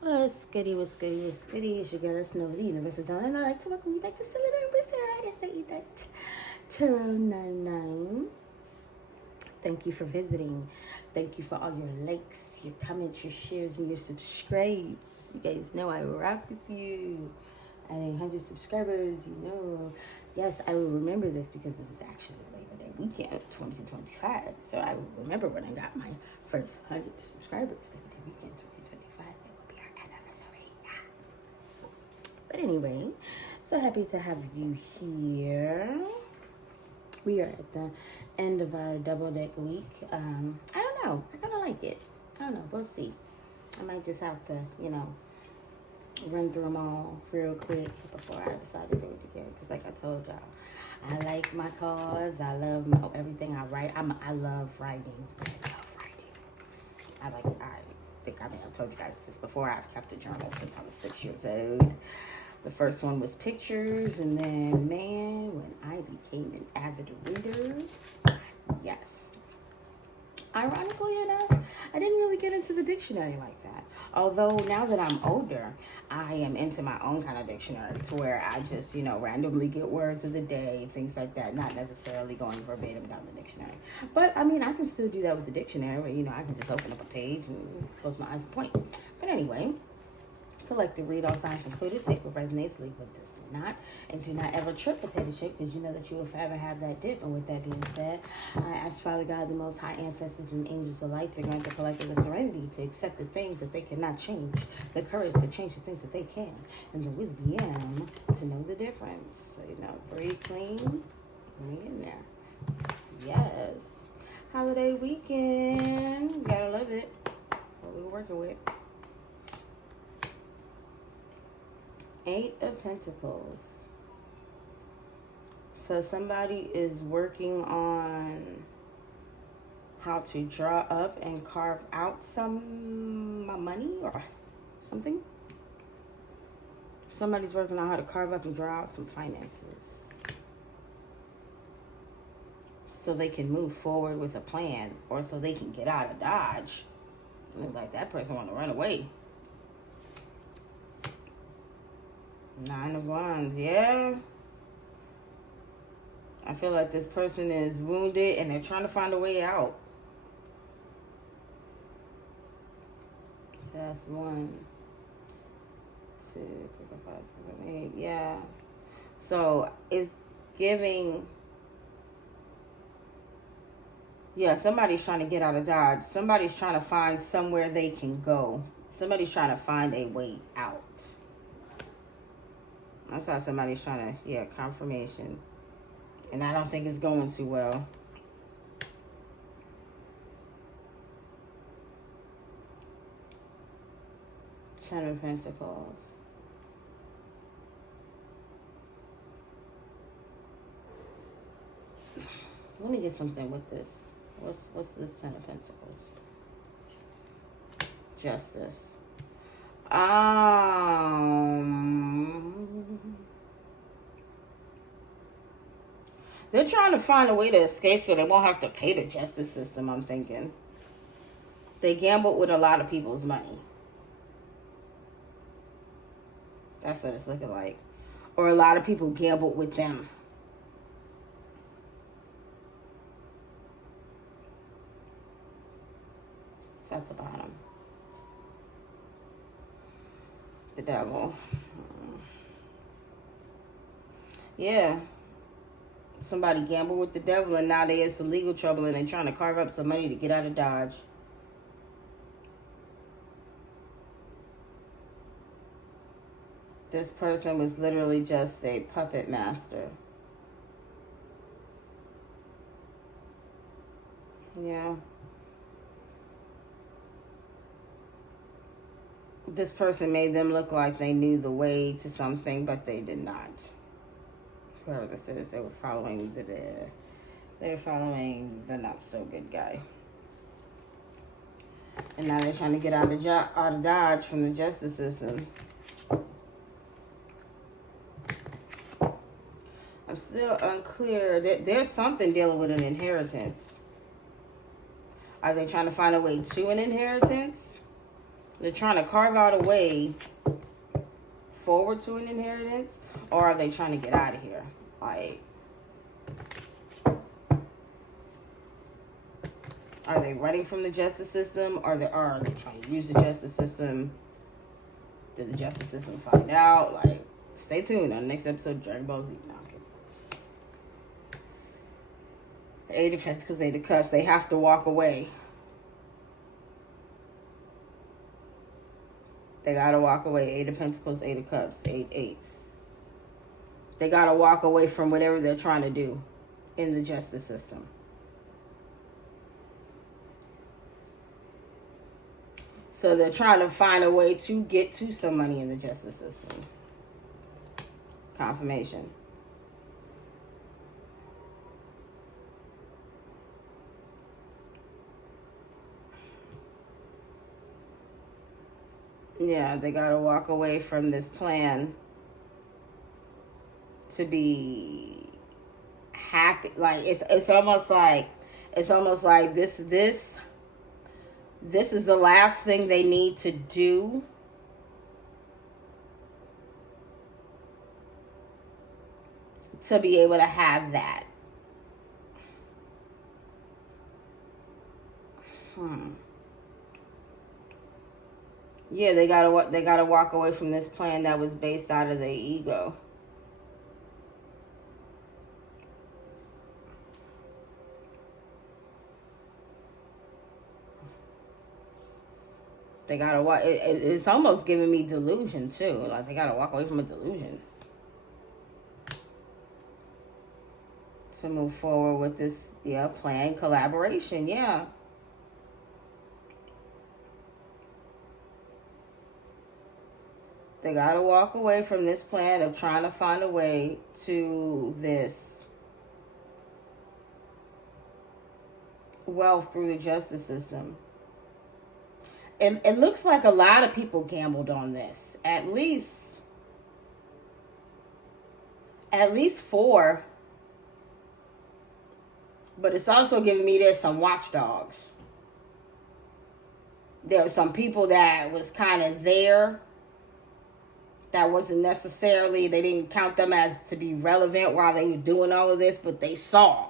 What's goody, what's goody, what's goody? It's your girl, it's Nova, the Universal Dawn, and I'd like to welcome you back to Still Living with Sarah. It's the Eat That Tarot 99. Thank you for visiting. Thank you for all your likes, your comments, your shares, and your subscribes. You guys know I rock with you. At 100 subscribers, you know. Yes, I will remember this because this is actually Labor Day weekend of 2025. So I will remember when I got my first 100 subscribers. Labor Day weekend 2025. It will be our anniversary. But anyway, so happy to have you here. We are at the end of our double deck week. I don't know. I kind of like it. I don't know. We'll see. I might just have to, run through them all real quick before I decide to do it again. Because like I told y'all, I like my cards. I love everything I write. I love writing. I love writing. I think I may have told you guys this before. I've kept a journal since I was 6 years old. The first one was pictures, and then, man, when I became an avid reader, yes. Ironically enough, I didn't really get into the dictionary like that. Although now that I'm older, I am into my own kind of dictionary to where I just, randomly get words of the day, things like that, not necessarily going verbatim down the dictionary. But, I mean, I can still do that with the dictionary where, I can just open up a page and close my eyes and point. But anyway, collective read, all signs included. Take what resonates, leave what does not. And do not ever trip potato chip, because you know that you will forever have that dip. And with that being said, I ask Father God, the Most High, ancestors and angels alike, to grant the collective the serenity to accept the things that they cannot change, the courage to change the things that they can, and the wisdom to know the difference. So, breathe clean, hang in there. Yes. Holiday weekend. You gotta love it. What we're working with. 8 of Pentacles. So somebody is working on how to draw up and carve out some money or something. Somebody's working on how to carve up and draw out some finances so they can move forward with a plan, or so they can get out of Dodge. Look like that person want to run away. 9 of Wands, yeah. I feel like this person is wounded and they're trying to find a way out. That's 1, 2, 3, 4, 5, 6, 7, 8. Yeah. So it's giving. Yeah, somebody's trying to get out of Dodge. Somebody's trying to find somewhere they can go. Somebody's trying to find a way out. I saw somebody's trying to, confirmation. And I don't think it's going too well. Ten of Pentacles. Let me get something with this. What's this 10 of Pentacles? Justice. They're trying to find a way to escape so they won't have to pay the justice system, I'm thinking. They gambled with a lot of people's money. That's what it's looking like. Or a lot of people gambled with them. It's at the bottom. The devil. Yeah. Somebody gambled with the devil and now they're in some legal trouble and they're trying to carve up some money to get out of Dodge. This person was literally just a puppet master. Yeah. This person made them look like they knew the way to something, but they did not. Whoever this is, they were following the not so good guy. And now they're trying to get out of Dodge from the justice system. I'm still unclear. There's something dealing with an inheritance. Are they trying to find a way to an inheritance? They're trying to carve out a way forward to an inheritance, or are they trying to get out of here? Like, are they running from the justice system, or are they trying to use the justice system? Did the justice system find out? Like, stay tuned on the next episode of Dragon Ball Z. No, I'm kidding. Eight of Pentacles, Eight of Cups. They have to walk away. They gotta walk away. Eight of Pentacles, Eight of Cups, Eight Eights. They gotta walk away from whatever they're trying to do in the justice system. So they're trying to find a way to get to some money in the justice system. Confirmation. Yeah, they gotta walk away from this plan to be happy. Like it's almost like this is the last thing they need to do to be able to have that. Yeah, they gotta walk away from this plan that was based out of their ego. They gotta walk. It's almost giving me delusion too. Like they gotta walk away from a delusion to move forward with this. Yeah, plan, collaboration. Yeah. They gotta walk away from this plan of trying to find a way to this wealth through the justice system. And it looks like a lot of people gambled on this. At least 4. But it's also giving me there's some watchdogs. There were some people that was kind of there. That wasn't necessarily, they didn't count them as to be relevant while they were doing all of this, but they saw.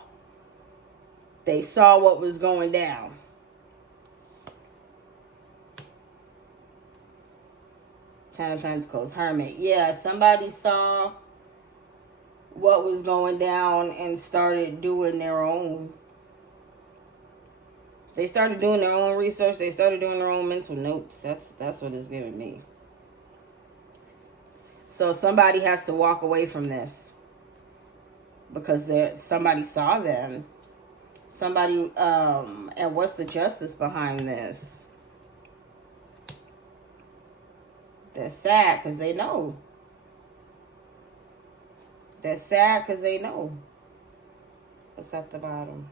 They saw what was going down. Ten of Pentacles, Hermit. Yeah, somebody saw what was going down and started doing their own. They started doing their own research. They started doing their own mental notes. That's what it's giving me. So somebody has to walk away from this because somebody saw them. Somebody, and what's the justice behind this? They're sad because they know. They're sad because they know. What's at the bottom?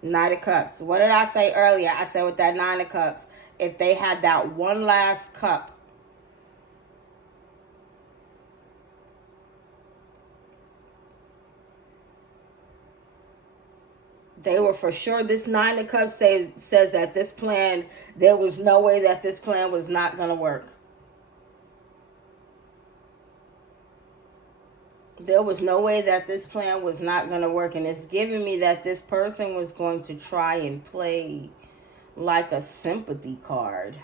Nine of Cups. What did I say earlier? I said with that Nine of Cups, if they had that one last cup, they were for sure. This Nine of Cups says that this plan, there was no way that this plan was not going to work. There was no way that this plan was not going to work. And it's giving me that this person was going to try and play like a sympathy card.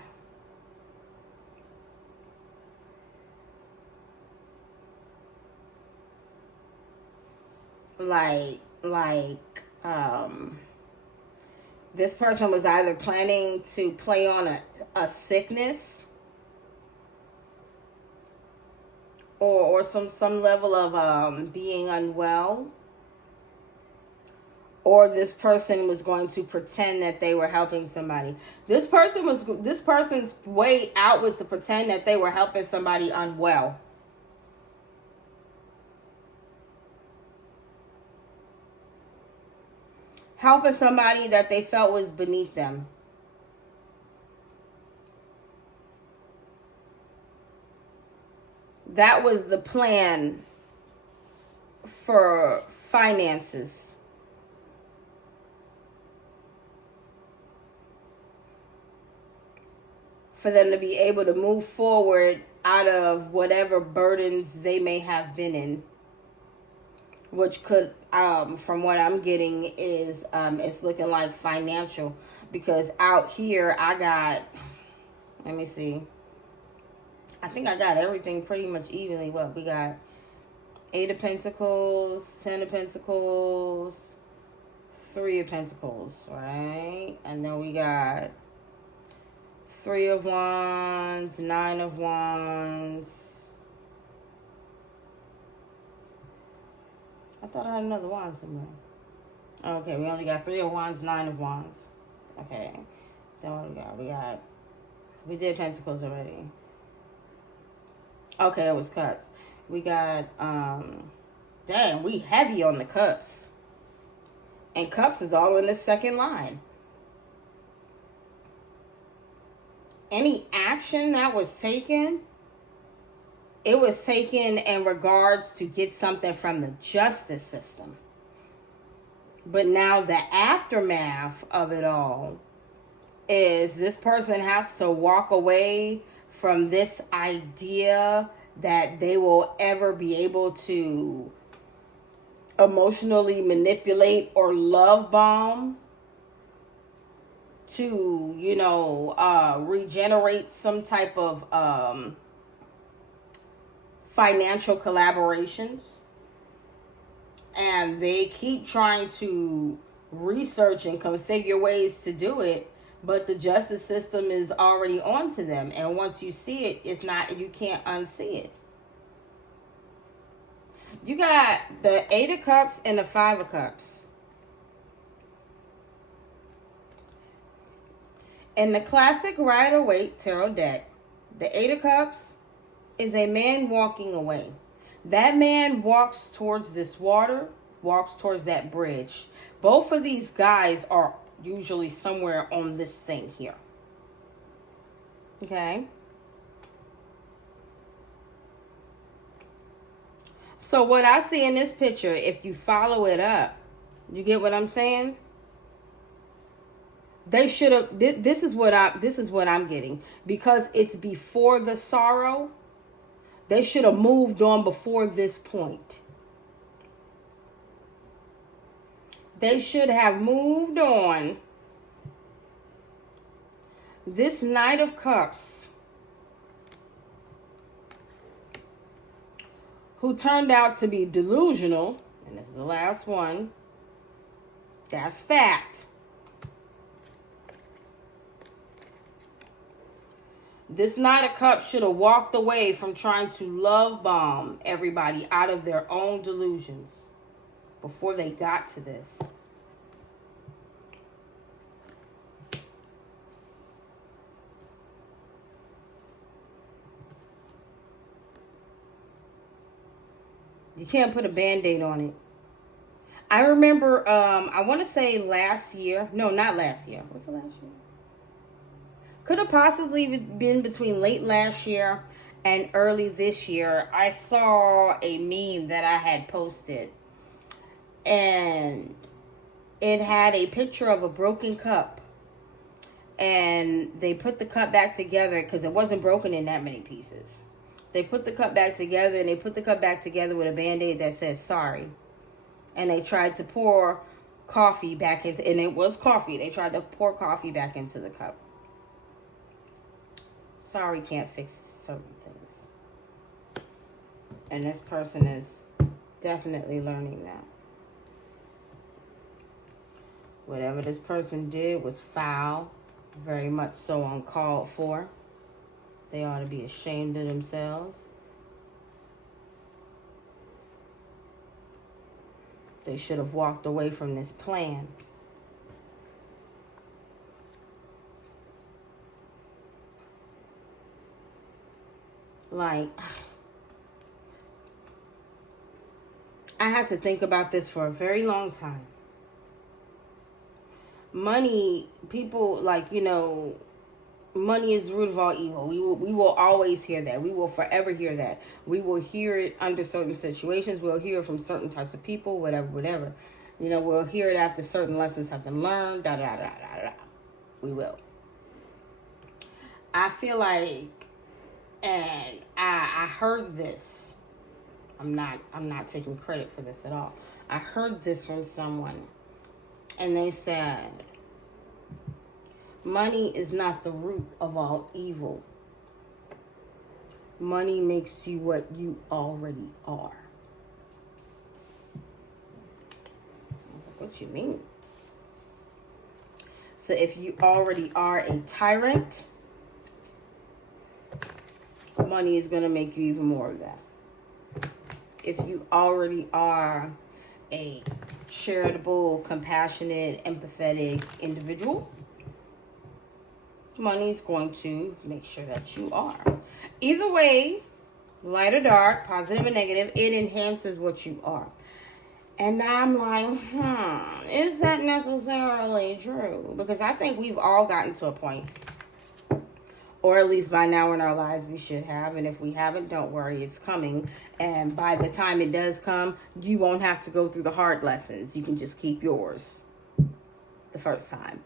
This person was either planning to play on a sickness or some level of being unwell, or this person was going to pretend that they were helping somebody. This person's way out was to pretend that they were helping somebody unwell. Helping somebody that they felt was beneath them. That was the plan for finances. for them to be able to move forward out of whatever burdens they may have been in, which could, from what I'm getting, is it's looking like financial, because out here I got, let me see, I think I got everything pretty much evenly. What we got: 8 of Pentacles, 10 of Pentacles, 3 of Pentacles, right? And then we got 3 of Wands, 9 of Wands. I thought I had another wand somewhere. Okay, we only got 3 of Wands, 9 of Wands. Okay. Then what we got? We did Pentacles already. Okay, it was Cups. We got, dang, we heavy on the Cups. And Cups is all in the second line. Any action that was taken, it was taken in regards to get something from the justice system. But now the aftermath of it all is this person has to walk away from this idea that they will ever be able to emotionally manipulate or love bomb to, you know, regenerate some type of financial collaborations. And they keep trying to research and configure ways to do it, but the justice system is already on to them. And once you see it, it's not, you can't unsee it. You got the 8 of Cups and the 5 of Cups. In the classic Rider-Waite tarot deck, the 8 of Cups is a man walking away. That man walks towards this water, walks towards that bridge. Both of these guys are usually somewhere on this thing here. Okay? So what I see in this picture, if you follow it up, you get what I'm saying? They should have, this is what I'm getting. Because it's before the sorrow, they should have moved on before this point. They should have moved on. This Knight of Cups, who turned out to be delusional, and this is the last one, that's fact. This Knight of Cups should have walked away from trying to love bomb everybody out of their own delusions before they got to this. You can't put a Band-Aid on it. I remember, I want to say last year. No, not last year. What's the last year? Could have possibly been between late last year and early this year. I saw a meme that I had posted. And it had a picture of a broken cup. And they put the cup back together because it wasn't broken in that many pieces. They put the cup back together, and they put the cup back together with a Band-Aid that says sorry. And they tried to pour coffee back into, and it was coffee. They tried to pour coffee back into the cup. Sorry can't fix certain things. And this person is definitely learning that. Whatever this person did was foul, very much so uncalled for. They ought to be ashamed of themselves. They should have walked away from this plan. Like, I had to think about this for a very long time. Money, people, like, you know, money is the root of all evil. We will always hear that. We will forever hear that. We will hear it under certain situations. We'll hear it from certain types of people, whatever. You know, we'll hear it after certain lessons have been learned, We will. I feel like, and I heard this. I'm not taking credit for this at all. I heard this from someone, and they said, money is not the root of all evil. Money makes you what you already are. What you mean? So if you already are a tyrant, money is going to make you even more of that. If you already are a charitable, compassionate, empathetic individual, money is going to make sure that you are. Either way, light or dark, positive or negative, it enhances what you are. And I'm like, is that necessarily true? Because I think we've all gotten to a point, or at least by now in our lives we should have. And if we haven't, don't worry, it's coming. And by the time it does come, you won't have to go through the hard lessons. You can just keep yours the first time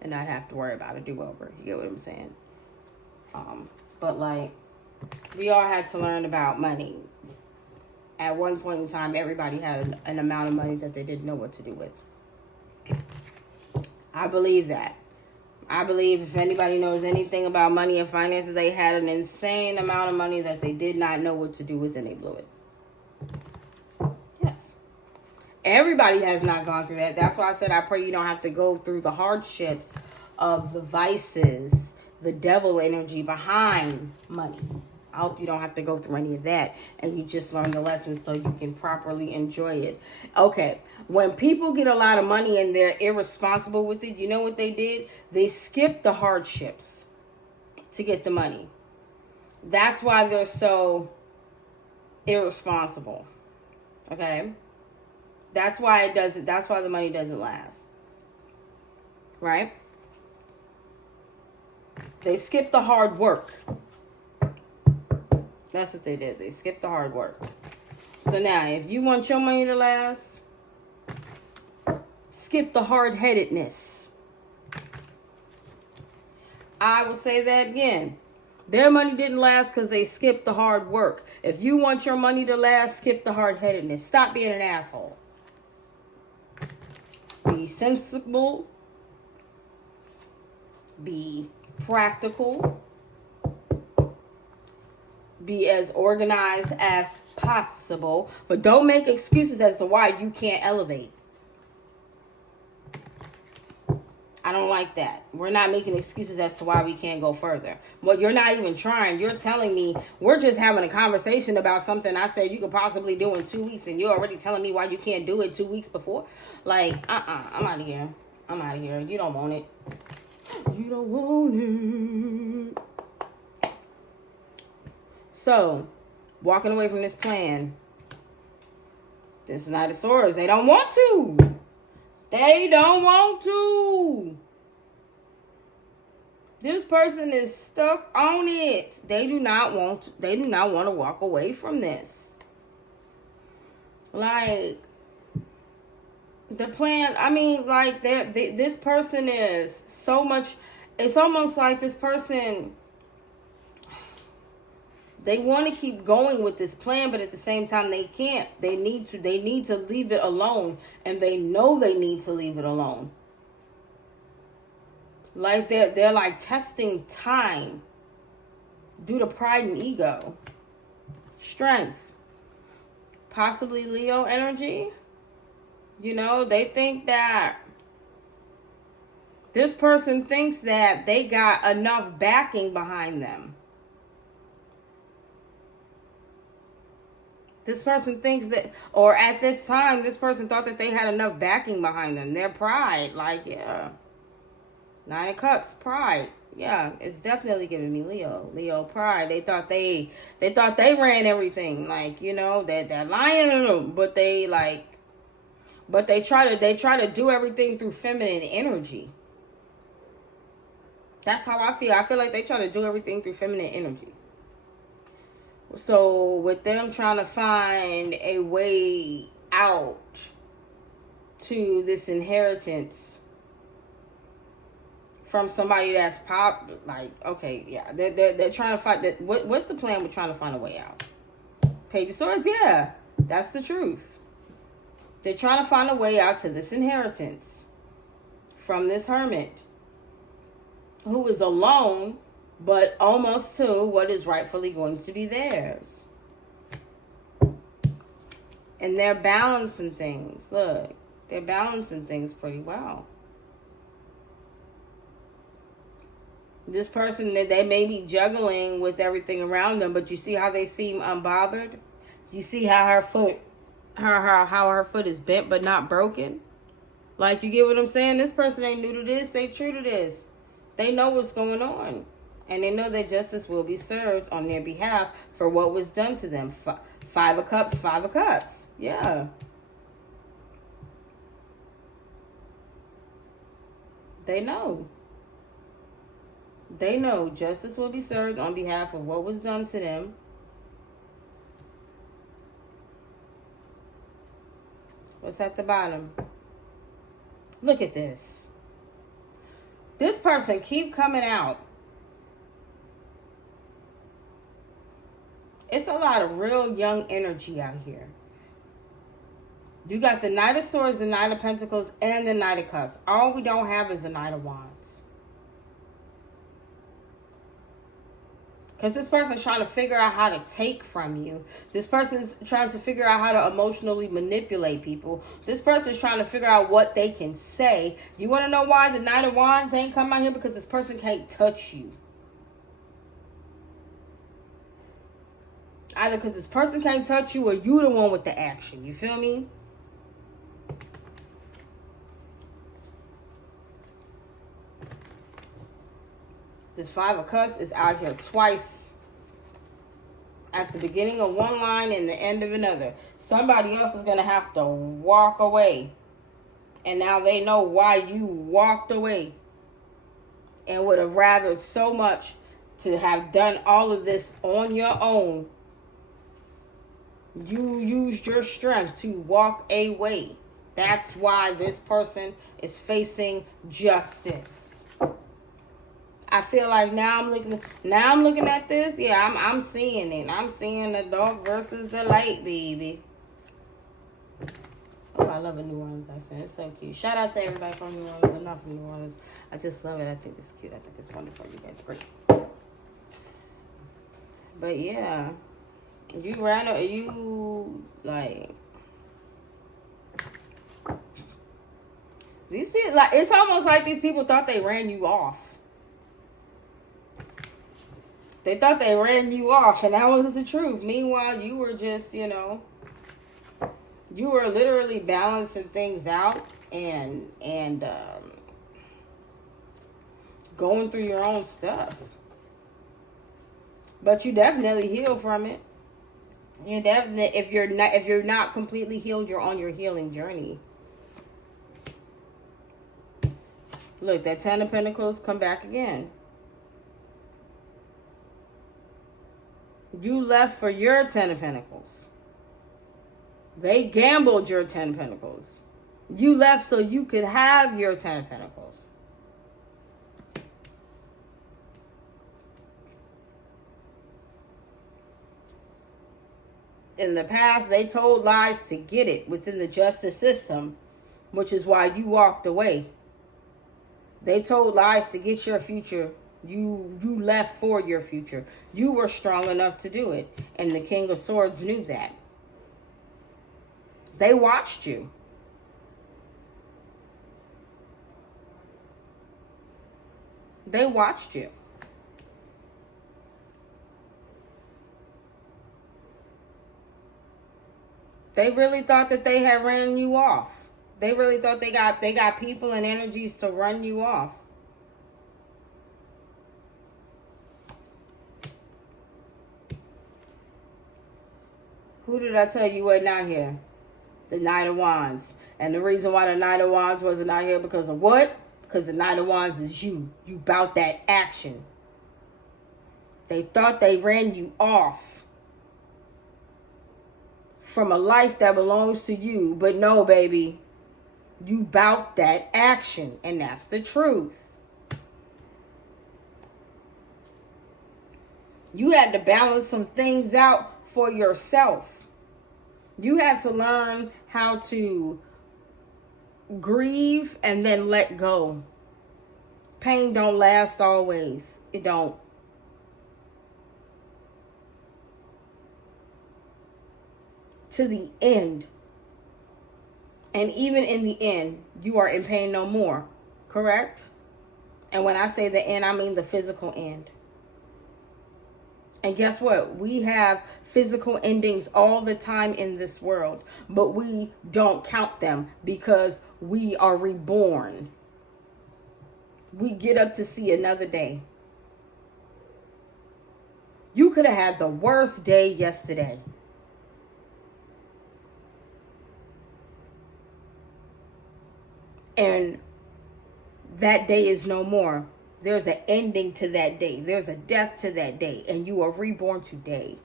and not have to worry about a do-over. You get what I'm saying? But like, we all had to learn about money. At one point in time, everybody had an amount of money that they didn't know what to do with. I believe that. I believe if anybody knows anything about money and finances, they had an insane amount of money that they did not know what to do with, and they blew it. Yes. Everybody has not gone through that. That's why I said I pray you don't have to go through the hardships of the vices, the devil energy behind money. I hope you don't have to go through any of that, and you just learn the lessons so you can properly enjoy it. Okay, when people get a lot of money and they're irresponsible with it, you know what they did? They skipped the hardships to get the money. That's why they're so irresponsible. Okay? That's why it doesn't. That's why the money doesn't last. Right? They skipped the hard work. That's what they did. They skipped the hard work. So now, if you want your money to last, skip the hard-headedness. I will say that again. Their money didn't last because they skipped the hard work. If you want your money to last, skip the hard-headedness. Stop being an asshole. Be sensible. Be practical. Be as organized as possible, but don't make excuses as to why you can't elevate. I don't like that. We're not making excuses as to why we can't go further. Well, you're not even trying. You're telling me we're just having a conversation about something I said you could possibly do in 2 weeks, and you're already telling me why you can't do it 2 weeks before. Like, I'm out of here. I'm out of here. You don't want it. You don't want it. So, walking away from this plan, this Knight of Swords, they don't want to. They don't want to. This person is stuck on it. They do not want to walk away from this. Like, the plan, I mean, like, this person is so much, it's almost like this person, they want to keep going with this plan, but at the same time they can't. They need to leave it alone, and they know they need to leave it alone. Like they're like testing time due to pride and ego. Strength. Possibly Leo energy. You know, they think that this person thinks that they got enough backing behind them. This person thinks that, or at this time, this person thought that they had enough backing behind them. Their pride, like, yeah. 9 of Cups, pride. Yeah, it's definitely giving me Leo pride. They thought they ran everything, like, you know, that lion in them, but they try to do everything through feminine energy. That's how I feel. I feel like they try to do everything through feminine energy. So with them trying to find a way out to this inheritance from somebody that's okay, yeah, they're trying to find that. What's the plan with trying to find a way out? Page of Swords, yeah, that's the truth. They're trying to find a way out to this inheritance from this hermit who is alone, but almost to what is rightfully going to be theirs. And they're balancing things. Look, they're balancing things pretty well. This person, they may be juggling with everything around them, but you see how they seem unbothered? You see how her foot is bent but not broken? Like, you get what I'm saying? This person ain't new to this. They true to this. They know what's going on. And they know that justice will be served on their behalf for what was done to them. Five of Cups, Five of Cups. Yeah. They know. They know justice will be served on behalf of what was done to them. What's at the bottom? Look at this. This person keep coming out. It's a lot of real young energy out here. You got the Knight of Swords, the Knight of Pentacles, and the Knight of Cups. All we don't have is the Knight of Wands. Because this person's trying to figure out how to take from you. This person's trying to figure out how to emotionally manipulate people. This person's trying to figure out what they can say. You want to know why the Knight of Wands ain't come out here? Because this person can't touch you. Either because this person can't touch you or you the one with the action. You feel me? This Five of Cups is out here twice. At the beginning of one line and the end of another. Somebody else is going to have to walk away. And now they know why you walked away. And would have rather so much to have done all of this on your own. You used your strength to walk away. That's why this person is facing justice. I feel like now I'm looking at this. Yeah, I'm seeing it. I'm seeing the dark versus the light, baby. Oh, I love a New Orleans accent. It's so cute. Shout out to everybody from New Orleans. I'm not from New Orleans. I just love it. I think it's cute. I think it's wonderful. You guys are great. But yeah, you like these people. Like, it's almost like these people thought they ran you off. They thought they ran you off, and that was the truth. Meanwhile, you were just, you were literally balancing things out and going through your own stuff. But you definitely heal from it. You definitely, if you're not completely healed, you're on your healing journey. Look, that Ten of Pentacles come back again. You left for your Ten of Pentacles. They gambled your Ten of Pentacles. You left so you could have your Ten of Pentacles. In the past, they told lies to get it within the justice system, which is why you walked away. They told lies to get your future. You left for your future. You were strong enough to do it. And the King of Swords knew that. They watched you. They watched you. They really thought that they had ran you off. They really thought they got people and energies to run you off. Who did I tell you wasn't out here? The Knight of Wands. And the reason why the Knight of Wands wasn't out here because of what? Because the Knight of Wands is you. You bout that action. They thought they ran you off from a life that belongs to you. But no, baby. You bout that action. And that's the truth. You had to balance some things out for yourself. You had to learn how to grieve and then let go. Pain don't last always. It don't. To the end. And even in the end, you are in pain no more. Correct? And when I say the end, I mean the physical end. And guess what? We have physical endings all the time in this world, but we don't count them because we are reborn. We get up to see another day. You could have had the worst day yesterday. And that day is no more. There's an ending to that day. There's a death to that day. And you are reborn today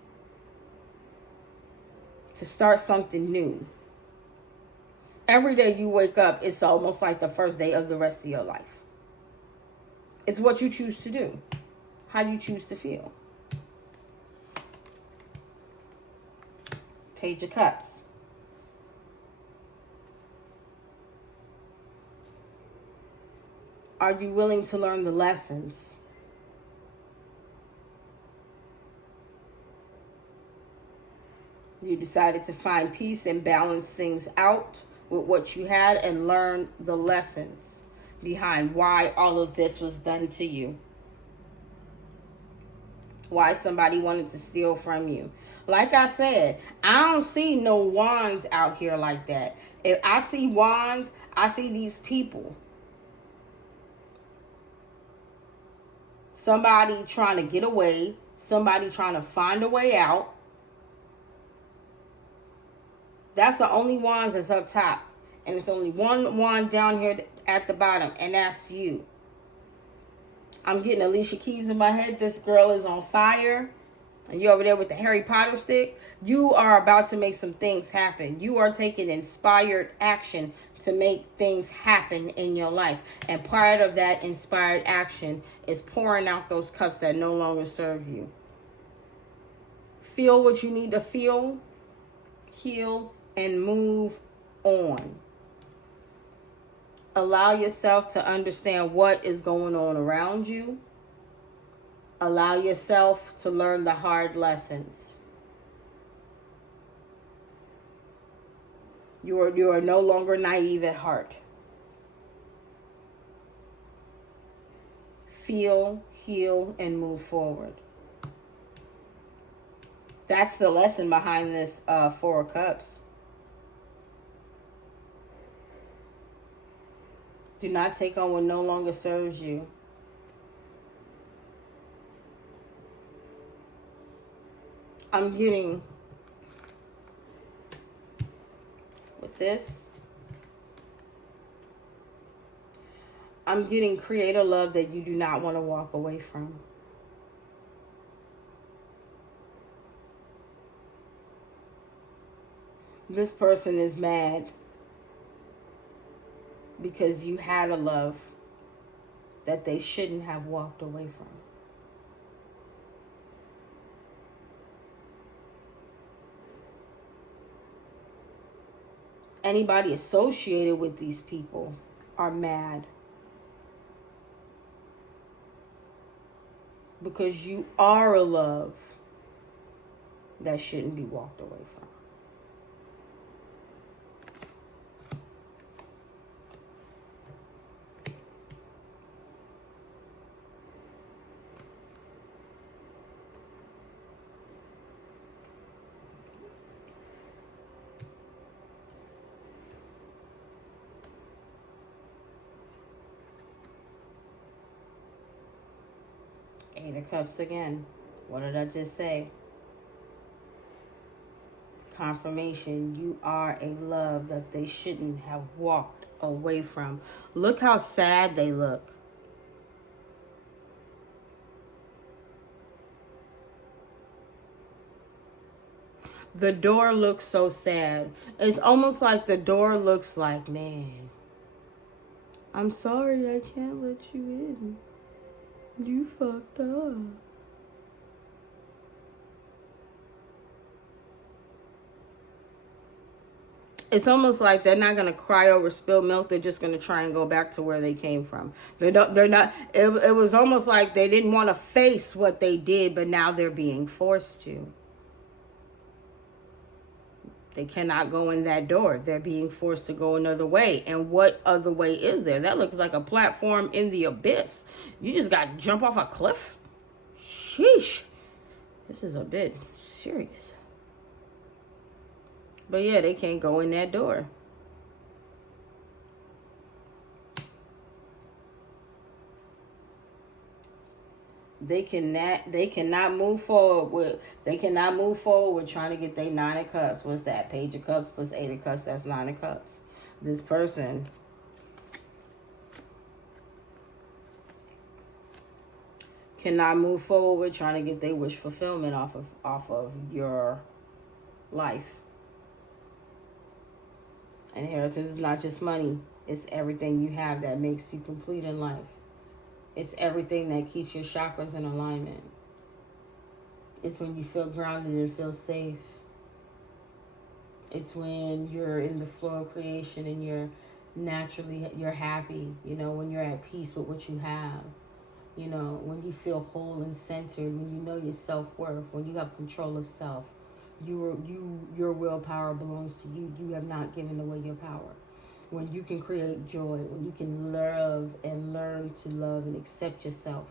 to start something new. Every day you wake up, it's almost like the first day of the rest of your life. It's what you choose to do. How you choose to feel. Page of Cups. Are you willing to learn the lessons? You decided to find peace and balance things out with what you had and learn the lessons behind why all of this was done to you. Why somebody wanted to steal from you. Like I said, I don't see no wands out here like that. If I see wands, I see these people. Somebody trying to get away. Somebody trying to find a way out. That's the only wands that's up top. And it's only one wand down here at the bottom. And that's you. I'm getting Alicia Keys in my head. This girl is on fire. And you over there with the Harry Potter stick. You are about to make some things happen. You are taking inspired action to make things happen in your life. And part of that inspired action is pouring out those cups that no longer serve you. Feel what you need to feel. Heal and move on. Allow yourself to understand what is going on around you. Allow yourself to learn the hard lessons. You are no longer naive at heart. Feel, heal, and move forward. That's the lesson behind this Four of Cups. Do not take on what no longer serves you. I'm getting, with this, I'm getting create a love that you do not want to walk away from. This person is mad because you had a love that they shouldn't have walked away from. Anybody associated with these people are mad because you are a love that shouldn't be walked away from. Eight of Cups again. What did I just say? Confirmation. You are a love that they shouldn't have walked away from. Look how sad they look. The door looks so sad. It's almost like the door looks like, man, I'm sorry I can't let you in. You fucked up. It's almost like they're not going to cry over spilled milk. They're just going to try and go back to where they came from. They're not, it was almost like they didn't want to face what they did, but now they're being forced to. They cannot go in that door. They're being forced to go another way. And what other way is there? That looks like a platform in the abyss. You just got to jump off a cliff? Sheesh. This is a bit serious. But yeah, they can't go in that door. They cannot move forward with trying to get their 9 of cups. What's that? Page of cups plus 8 of cups, that's 9 of cups. This person cannot move forward with trying to get their wish fulfillment off of your life. Inheritance is not just money. It's everything you have that makes you complete in life. It's everything that keeps your chakras in alignment. It's when you feel grounded and feel safe. It's when you're in the flow of creation and you're happy, when you're at peace with what you have. When you feel whole and centered, when you know your self-worth, when you have control of self. Your willpower belongs to you. You have not given away your power. When you can create joy, when you can love and learn to love and accept yourself,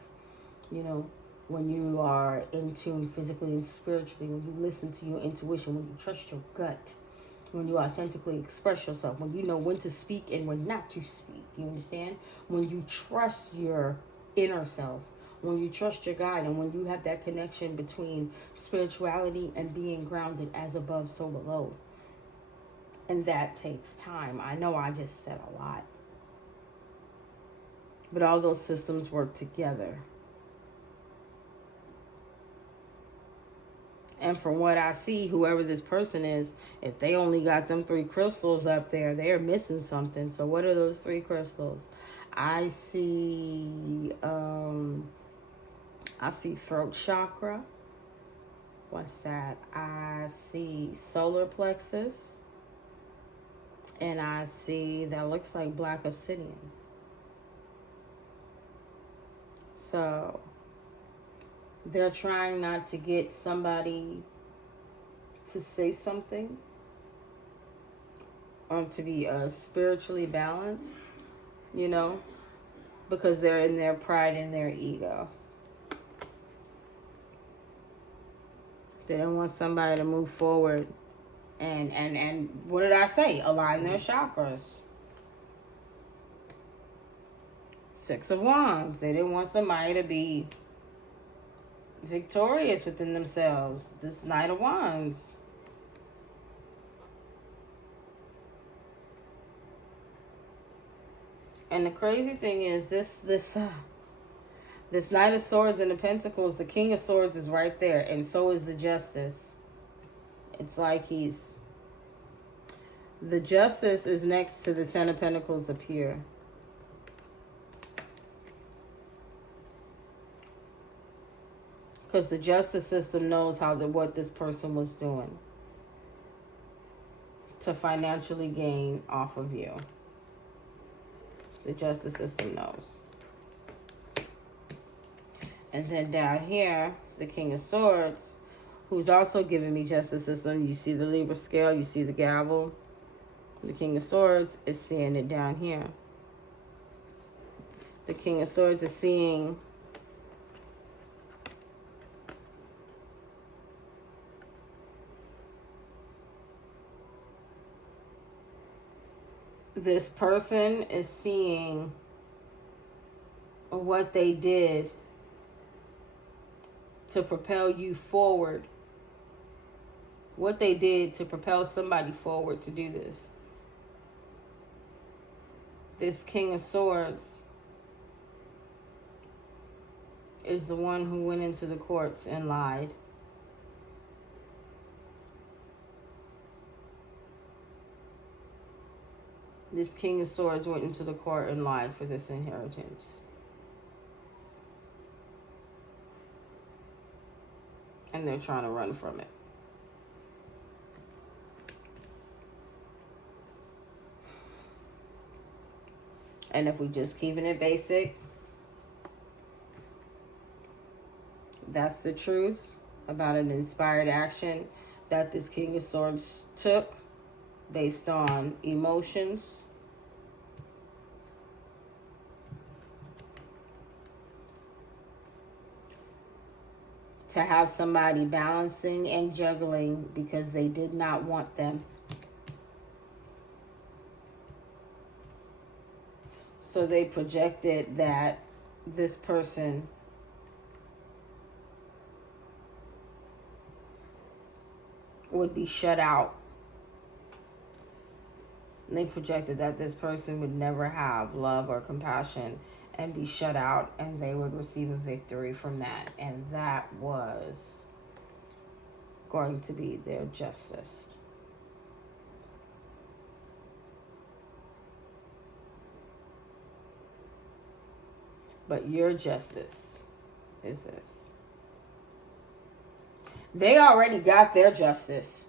when you are in tune physically and spiritually, when you listen to your intuition, when you trust your gut, when you authentically express yourself, when you know when to speak and when not to speak, you understand? When you trust your inner self, when you trust your guide, and when you have that connection between spirituality and being grounded as above, so below. And that takes time. I know I just said a lot. But all those systems work together. And from what I see, whoever this person is, if they only got them 3 crystals up there, they're missing something. So what are those 3 crystals? I see throat chakra. What's that? I see solar plexus. And I see that looks like black obsidian. So they're trying not to get somebody to say something or to be spiritually balanced, because they're in their pride and their ego. They don't want somebody to move forward and what did I say? Align their chakras. 6 of Wands. They didn't want somebody to be victorious within themselves. This Knight of Wands. And the crazy thing is this Knight of Swords and the Pentacles, the King of Swords is right there, and so is the Justice. It's like the Justice is next to the 10 of Pentacles up here. Because the justice system knows what this person was doing to financially gain off of you. The justice system knows. And then down here, the King of Swords, who's also giving me justice system. You see the Libra scale, you see the gavel. The King of Swords is seeing it down here. The King of Swords is seeing this person is seeing what they did to propel you forward. What they did to propel somebody forward to do this. This King of Swords is the one who went into the courts and lied. This King of Swords went into the court and lied for this inheritance. And they're trying to run from it. And if we just keeping it basic, that's the truth about an inspired action that this King of Swords took based on emotions. To have somebody balancing and juggling because they did not want them. So they projected that this person would be shut out. And they projected that this person would never have love or compassion and be shut out, and they would receive a victory from that. And that was going to be their justice. But your justice is this. They already got their justice.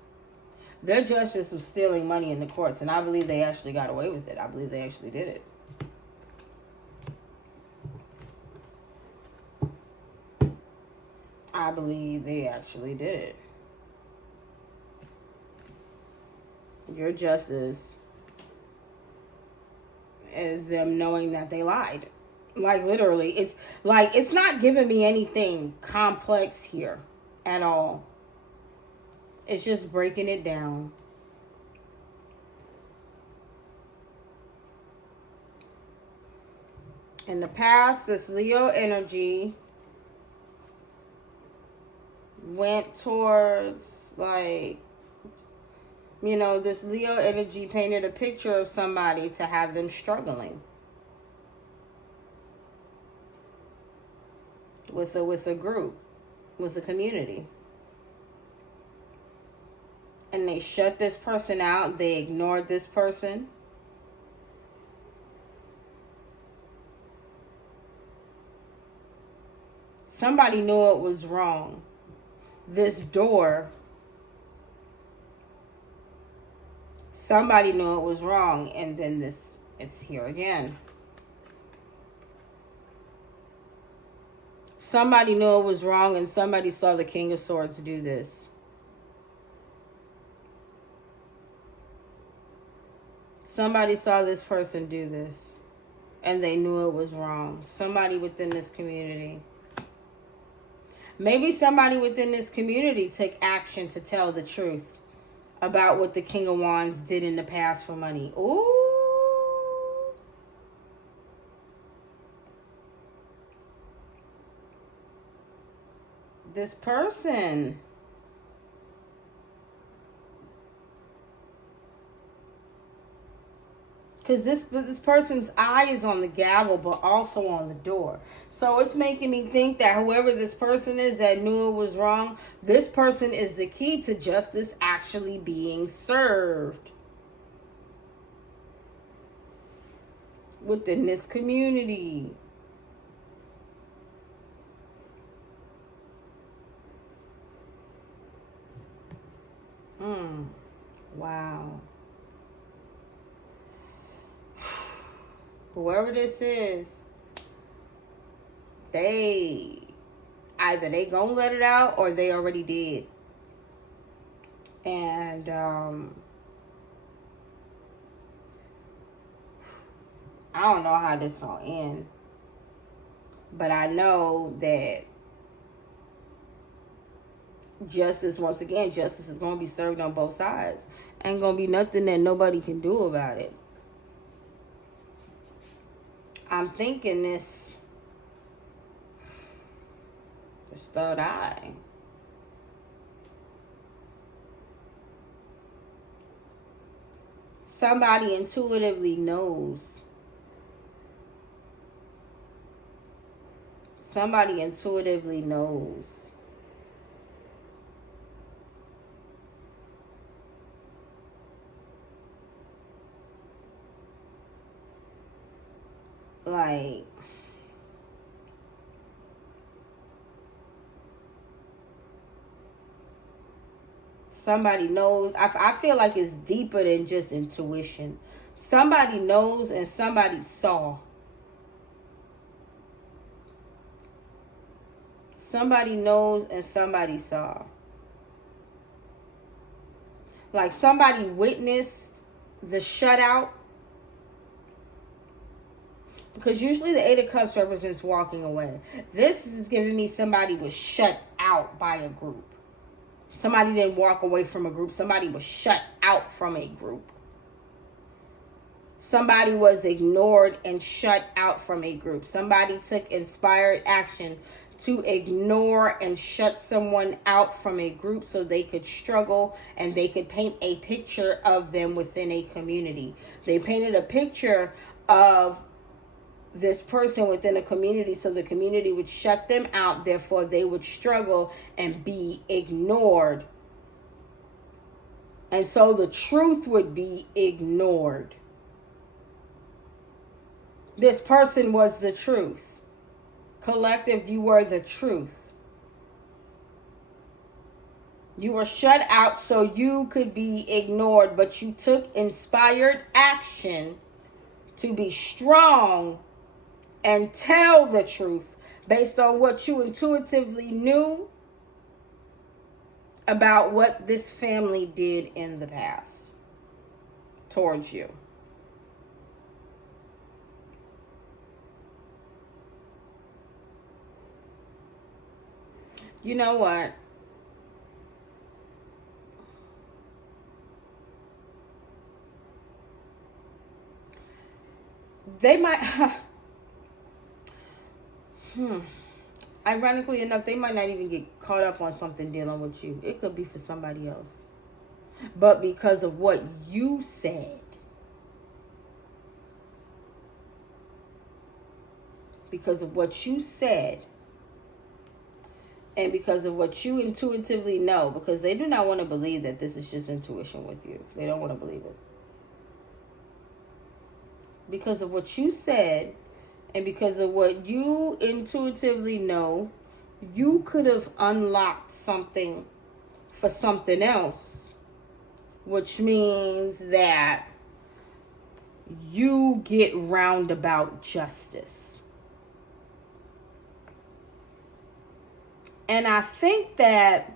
Their justice was stealing money in the courts, and I believe they actually got away with it. I believe they actually did it. I believe they actually did it. Your justice is them knowing that they lied. Like, literally, it's like, it's not giving me anything complex here at all. It's just breaking it down. In the past, this Leo energy went towards, like, you know, this Leo energy painted a picture of somebody to have them struggling with a group, with a community. And they shut this person out. They ignored this person. Somebody knew it was wrong. This door, somebody knew it was wrong, and then it's here again. Somebody knew it was wrong, and somebody saw the King of Swords do this. Somebody saw this person do this, and they knew it was wrong. Somebody within this community. Maybe somebody within this community took action to tell the truth about what the King of Wands did in the past for money. Ooh. This person. Because this person's eye is on the gavel, but also on the door. So it's making me think that whoever this person is that knew it was wrong, this person is the key to justice actually being served within this community. Wow. Whoever this is, they gonna let it out or they already did. And I don't know how this gonna end, but I know that justice, once again, justice is gonna be served on both sides. Ain't gonna be nothing that nobody can do about it. I'm thinking this third eye. Somebody intuitively knows. Somebody intuitively knows. Like, somebody knows. I feel like it's deeper than just intuition. Somebody knows and somebody saw. Somebody knows and somebody saw. Like somebody witnessed the shutout. Because usually the Eight of Cups represents walking away. This is giving me somebody was shut out by a group. Somebody didn't walk away from a group. Somebody was shut out from a group. Somebody was ignored and shut out from a group. Somebody took inspired action to ignore and shut someone out from a group so they could struggle and they could paint a picture of them within a community. They painted a picture of this person within a community so the community would shut them out. Therefore, they would struggle and be ignored. And so the truth would be ignored. This person was the truth. Collective, you were the truth. You were shut out so you could be ignored, but you took inspired action to be strong and tell the truth based on what you intuitively knew about what this family did in the past towards you. You know what? They might... Ironically enough, they might not even get caught up on something dealing with you. It could be for somebody else. But because of what you said, and because of what you intuitively know, because they do not want to believe that this is just intuition with you. They don't want to believe it. Because of what you said, and because of what you intuitively know, you could have unlocked something for something else, which means that you get roundabout justice. And I think that's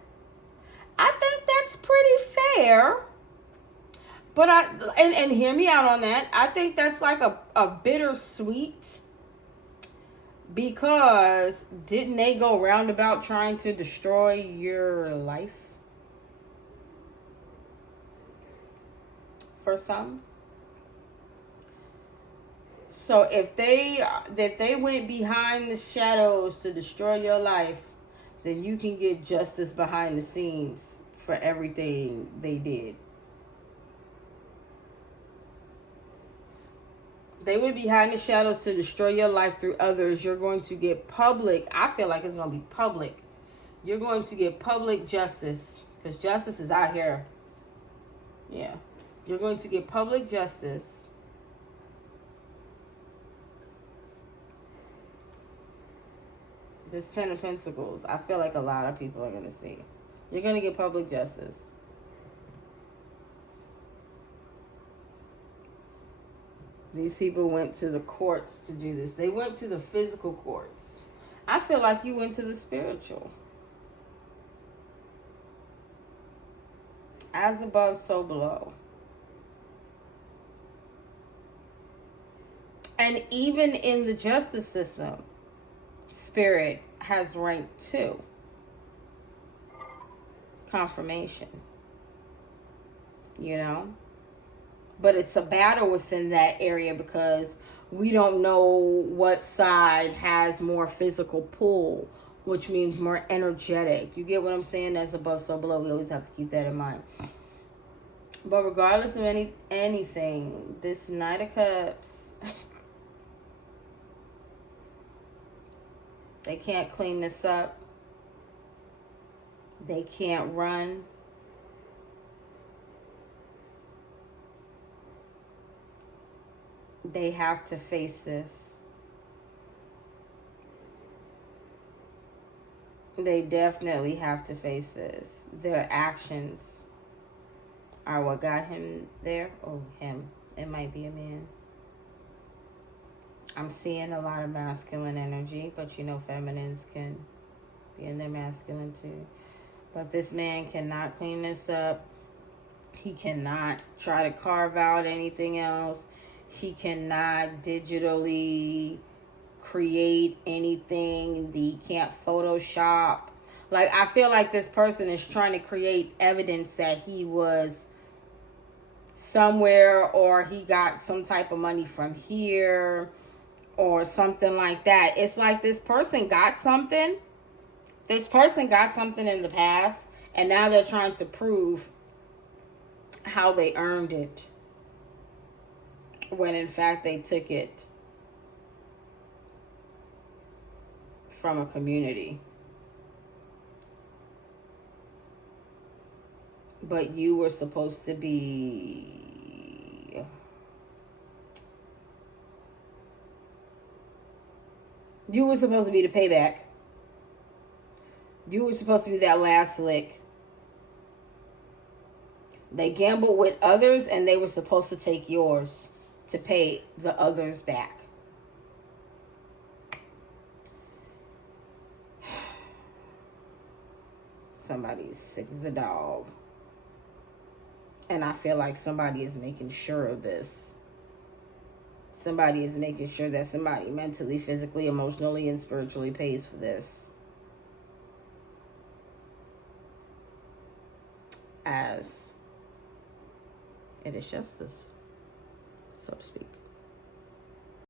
pretty fair. But and hear me out on that. I think that's like a bittersweet, because didn't they go roundabout trying to destroy your life for some? So if they went behind the shadows to destroy your life, then you can get justice behind the scenes for everything they did. They went behind the shadows to destroy your life through others. You're going to get public. I feel like it's going to be public. You're going to get public justice, because justice is out here. Yeah. You're going to get public justice. This Ten of Pentacles, I feel like a lot of people are going to see. You're going to get public justice. These people went to the courts to do this. They went to the physical courts. I feel like you went to the spiritual. As above, so below. And even in the justice system, spirit has rank 2. Confirmation. You know? But it's a battle within that area because we don't know what side has more physical pull, which means more energetic. You get what I'm saying? As above, so below. We always have to keep that in mind. But regardless of anything, this Knight of Cups, they can't clean this up. They can't run. They have to face this. They definitely have to face this. Their actions are what got him there. Oh, him. It might be a man. I'm seeing a lot of masculine energy, but you know, feminines can be in their masculine too. But this man cannot clean this up. He cannot try to carve out anything else. He cannot digitally create anything. He can't Photoshop. Like, I feel like this person is trying to create evidence that he was somewhere, or he got some type of money from here, or something like that. It's like this person got something. This person got something in the past, and now they're trying to prove how they earned it, when in fact they took it from a community. But you were supposed to be... You were supposed to be the payback. You were supposed to be that last lick. They gambled with others, and they were supposed to take yours to pay the others back. Somebody's sick as a dog. And I feel like somebody is making sure of this. Somebody is making sure that somebody mentally, physically, emotionally, and spiritually pays for this. As it is justice, so to speak.